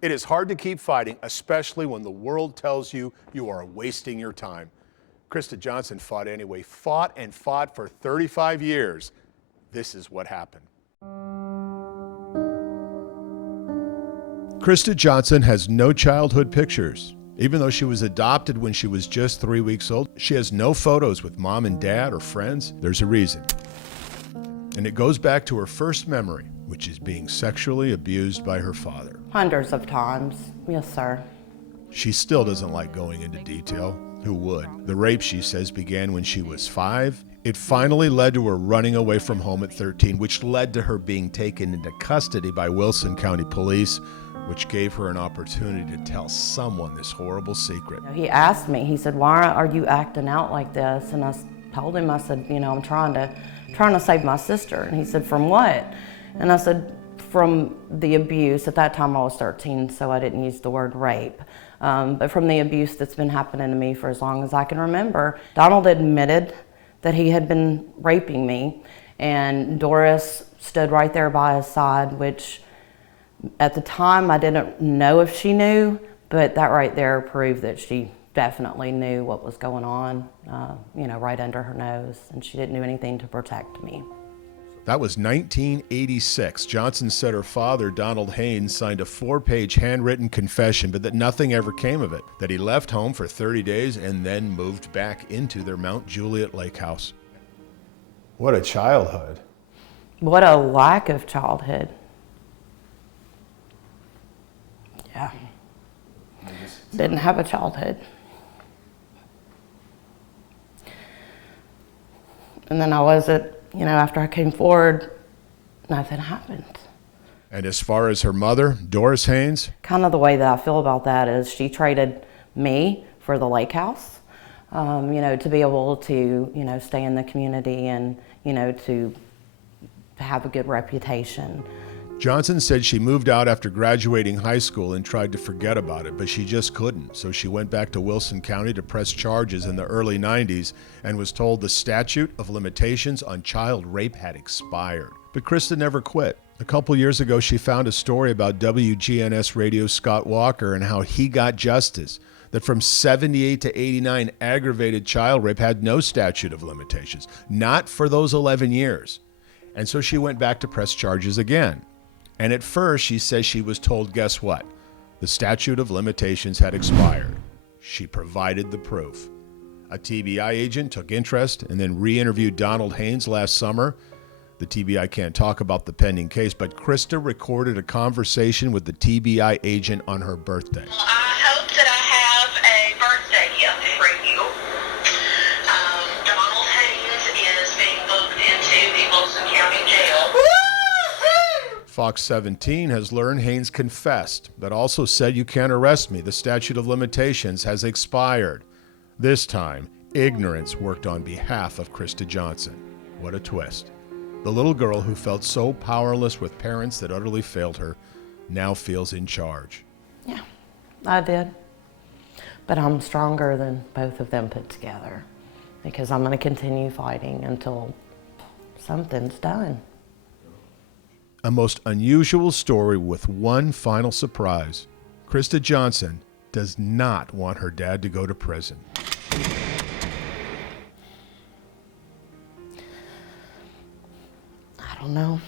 It is hard to keep fighting, especially when the world tells you you are wasting your time. Krista Johnson fought anyway, fought and fought for 35 years. This is what happened. Krista Johnson has no childhood pictures. Even though she was adopted when she was just 3 weeks old, she has no photos with mom and dad or friends. There's a reason. And it goes back to her first memory, which is being sexually abused by her father. Hundreds of times, yes, sir. She still doesn't like going into detail. Who would? The rape, she says, began when she was 5. It finally led to her running away from home at 13, which led to her being taken into custody by Wilson County Police, which gave her an opportunity to tell someone this horrible secret. He asked me, he said, "Why are you acting out like this?" And I told him, I said, I'm trying to save my sister. And he said, "From what?" And I said, "From the abuse." At that time I was 13, so I didn't use the word rape. But from the abuse that's been happening to me for as long as I can remember. Donald admitted that he had been raping me, and Doris stood right there by his side, which at the time I didn't know if she knew, but that right there proved that she definitely knew what was going on, right under her nose, and she didn't do anything to protect me. That was 1986. Johnson said her father, Donald Haynes, signed a 4-page handwritten confession, but that nothing ever came of it, that he left home for 30 days and then moved back into their Mount Juliet Lake house. What a childhood. What a lack of childhood. Yeah. Didn't have a childhood. And then after I came forward, nothing happened. And as far as her mother, Doris Haynes? Kind of the way that I feel about that is she traded me for the lake house, to be able to, stay in the community and, to have a good reputation. Johnson said she moved out after graduating high school and tried to forget about it, but she just couldn't. So she went back to Wilson County to press charges in the early 90s and was told the statute of limitations on child rape had expired. But Krista never quit. A couple years ago, she found a story about WGNS Radio's Scott Walker and how he got justice, that from 78 to 89, aggravated child rape had no statute of limitations, not for those 11 years. And so she went back to press charges again. And at first, she says she was told, guess what? The statute of limitations had expired. She provided the proof. A TBI agent took interest and then re-interviewed Donald Haynes last summer. The TBI can't talk about the pending case, but Krista recorded a conversation with the TBI agent on her birthday. I hope that I have a birthday gift for you. Donald Haynes is being booked into the Wilson County Jail. Fox 17 has learned Haynes confessed, but also said, "You can't arrest me. The statute of limitations has expired." This time, ignorance worked on behalf of Krista Johnson. What a twist. The little girl who felt so powerless with parents that utterly failed her now feels in charge. Yeah, I did. But I'm stronger than both of them put together because I'm going to continue fighting until something's done. A most unusual story with one final surprise. Krista Johnson does not want her dad to go to prison. I don't know.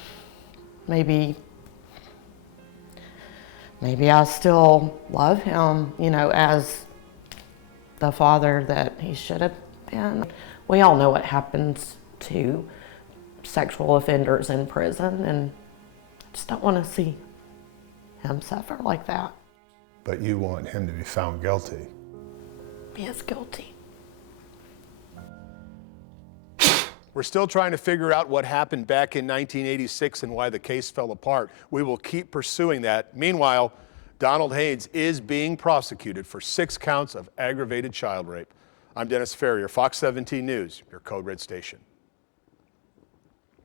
Maybe I still love him, as the father that he should have been. We all know what happens to sexual offenders in prison, and just don't want to see him suffer like that. But you want him to be found guilty. He is guilty. We're still trying to figure out what happened back in 1986 and why the case fell apart. We will keep pursuing that. Meanwhile, Donald Haynes is being prosecuted for 6 counts of aggravated child rape. I'm Dennis Ferrier, Fox 17 News, your Code Red station.